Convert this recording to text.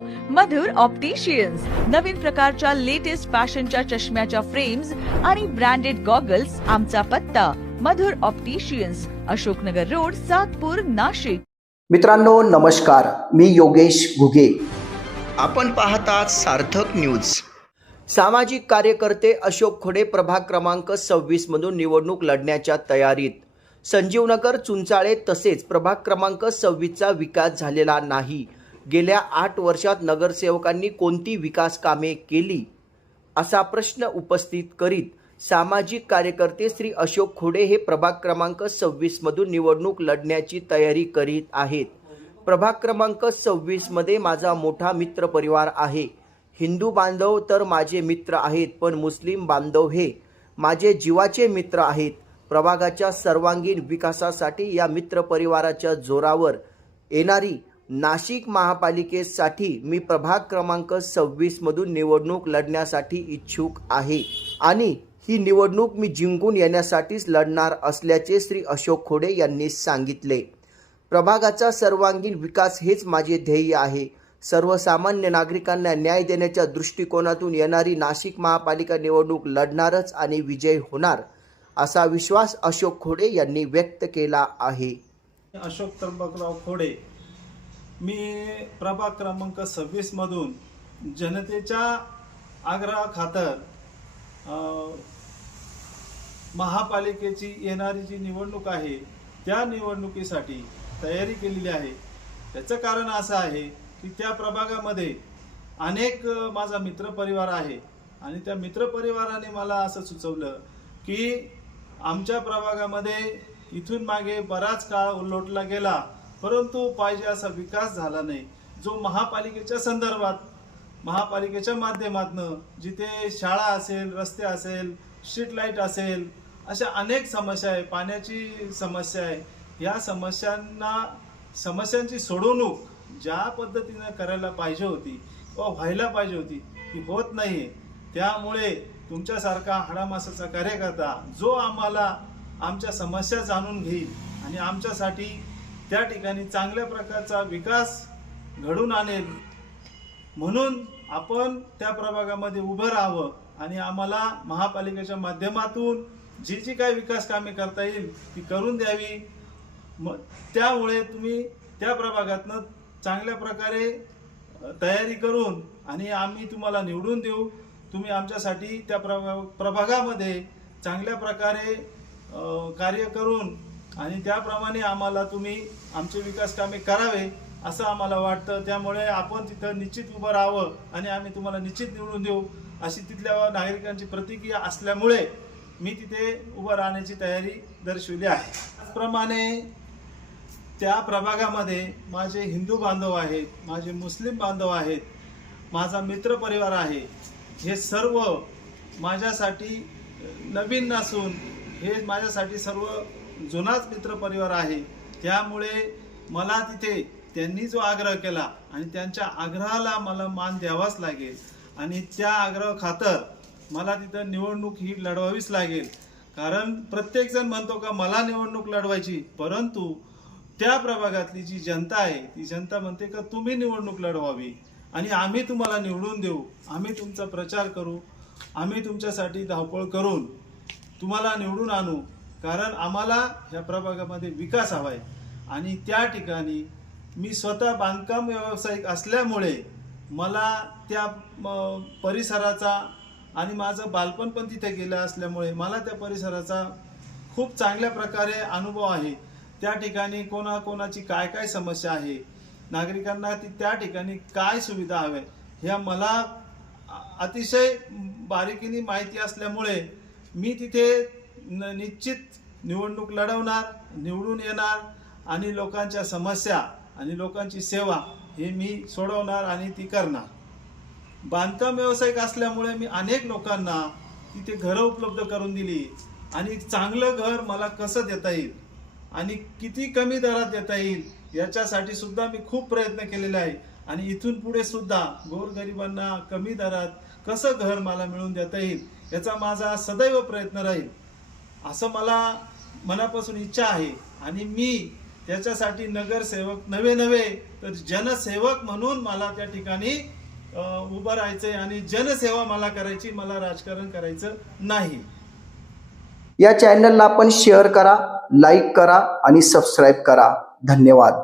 मधुर opticians नवीन प्रकारच्या latest फॅशनच्या चष्म्याच्या फ्रेम्स आणि ब्रँडेड गॉगल्स आमचा पत्ता. Madhur opticians Ashoknagar road Satpur Nashik. मित्रांनो नमस्कार. मी योगेश घुगे. आपण पाहतात सार्थक न्यूज सामाजिक कार्यकर्ते अशोक खोडे प्रभाग क्रमांक सव्वीस मधून निवडणूक लढण्याच्या तयारीत. संजीवनगर चुंचाळे तसेच प्रभाग क्रमांक सव्वीसचा विकास झालेला नाही. गेल्या आठ वर्षात नगरसेवकांनी कोणती विकास कामे केली असा प्रश्न उपस्थित करीत सामाजिक कार्यकर्ते श्री अशोक खोडे हे प्रभाग क्रमांक सव्वीसमधून निवडणूक लढण्याची तयारी करीत आहेत. प्रभाग क्रमांक सव्वीसमध्ये माझा मोठा मित्र परिवार आहे. हिंदू बांधव तर माझे मित्र आहेत पण मुस्लिम बांधव हे माझे जीवाचे मित्र आहेत. प्रभागाच्या सर्वांगीण विकासासाठी या मित्र परिवाराच्या जोरावर येणारी नाशिक महापालिकेसाठी मी प्रभाग क्रमांक सव्वीसमधून निवडणूक लढण्यासाठी इच्छुक आहे. आणि ही निवडणूक मी जिंकून येण्यासाठीच लढणार असल्याचे श्री अशोक खोडे यांनी सांगितले. प्रभागाचा सर्वांगीण विकास हेच माझे ध्येय आहे. सर्वसामान्य नागरिकांना न्याय देण्याच्या दृष्टिकोनातून येणारी नाशिक महापालिका निवडणूक लढणारच आणि विजय होणार असा विश्वास अशोक खोडे यांनी व्यक्त केला आहे. अशोक त्र्यंबकराव खोडे मी प्रभाग क्रमांक सव्वीसमधून जनतेच्या आग्रहा खातर महापालिकेची येणारी जी निवडणूक आहे त्या निवडणुकीसाठी तयारी केलेली आहे. त्याचं कारण असं आहे की त्या प्रभागामध्ये अनेक माझा मित्रपरिवार आहे. आणि त्या मित्रपरिवाराने मला असं सुचवलं की आमच्या प्रभागामध्ये इथून मागे बराच काळ उलोटला गेला. परंतु पाहिजे असा विकास झाला नाही जो महापालिकेच्या संदर्भात महापालिकेच्या माध्यमातून जिथे शाळा असेल रस्ते असेल स्ट्रीट लाइट असेल अशा अनेक समस्या आहे पाण्याची समस्या आहे. या समस्यांना समस्यांची सोडवणूक ज्या पद्धतीनं करायला पाहिजे होती किंवा व्हायला पाहिजे होती ती होत नाही त्यामुळे तुमच्यासारखा हाडामासाचा कार्यकर्ता जो आम्हाला आमच्या समस्या जाणून घेईल आणि आमच्यासाठी त्या ठिकाणी चांगल्या प्रकारचा विकास घडून आणेल. म्हणून आपण त्या प्रभागामध्ये उभं राहावं आणि आम्हाला महापालिकेच्या माध्यमातून जी जी काही विकास कामे करता येईल ती करून द्यावी. म त्यामुळे तुम्ही त्या प्रभागातनं चांगल्या प्रकारे तयारी करून आणि आम्ही तुम्हाला निवडून देऊ. तुम्ही आमच्यासाठी त्या प्रभा प्रभागामध्ये चांगल्या प्रकारे कार्य करून आणि त्याप्रमाणे आम्हाला तुम्ही आमचे विकास कामे करावे असं आम्हाला वाटतं. त्यामुळे आपण तिथं निश्चित उभं राहावं आणि आम्ही तुम्हाला निश्चित निवडून देऊ अशी तिथल्या नागरिकांची प्रतिक्रिया असल्यामुळे मी तिथे उभं राहण्याची तयारी दर्शवली आहे. त्याचप्रमाणे त्या प्रभागामध्ये माझे हिंदू बांधव आहेत माझे मुस्लिम बांधव आहेत माझा मित्रपरिवार आहे. हे सर्व माझ्यासाठी नवीन नसून हे माझ्यासाठी सर्व जुनाच मित्रपरिवार आहे. त्यामुळे मला तिथे त्यांनी जो आग्रह केला आणि त्यांच्या आग्रहाला मला मान द्यावाच लागेल. आणि त्या आग्रह खातर मला तिथं निवडणूक ही लढवावीच लागेल. कारण प्रत्येकजण म्हणतो का मला निवडणूक लढवायची. परंतु त्या प्रभागातली जी जनता आहे ती जनता म्हणते का तुम्ही निवडणूक लढवावी आणि आम्ही तुम्हाला निवडून देऊ. आम्ही तुमचा प्रचार करू. आम्ही तुमच्यासाठी धावपळ करून तुम्हाला निवडून आणू. कारण आम्हाला ह्या प्रभागामध्ये विकास हवा आहे आणि त्या ठिकाणी मी स्वतः बांधकाम व्यावसायिक असल्यामुळे मला त्या परिसराचा आणि माझं बालपण पण तिथे गेलं असल्यामुळे मला त्या परिसराचा खूप चांगल्या प्रकारे अनुभव आहे. त्या ठिकाणी कोणाकोणाची काय काय समस्या आहे? नागरिकांना ती त्या ठिकाणी काय सुविधा हव्या ह्या मला अतिशय बारीकीने माहिती असल्यामुळे मी तिथे न- निश्चित निवडणूक लढवणार निवडून येणार आणि लोकांच्या समस्या आणि लोकांची सेवा हे मी सोडवणार आणि ती करणार. बांधकाम व्यावसायिक असल्यामुळे मी अनेक लोकांना तिथे घरं उपलब्ध करून दिली आणि चांगलं घर मला कसं देता येईल आणि किती कमी दरात देता येईल याच्यासाठी सुद्धा मी खूप प्रयत्न केलेले आहे. आणि इथून पुढे सुद्धा गोरगरिबांना कमी दरात कसं घर मला मिळवून देता येईल याचा माझा सदैव प्रयत्न राहील. असं मला मनापासून इच्छा आहे. आणि मी त्याच्यासाठी नगरसेवक नवे नवे तर जनसेवक म्हणून मला त्या ठिकाणी उभं राहायचंय आणि जनसेवा मला करायची मला राजकारण करायचं नाही. या चॅनलला आपण शेअर करा लाईक करा आणि सबस्क्राईब करा. धन्यवाद.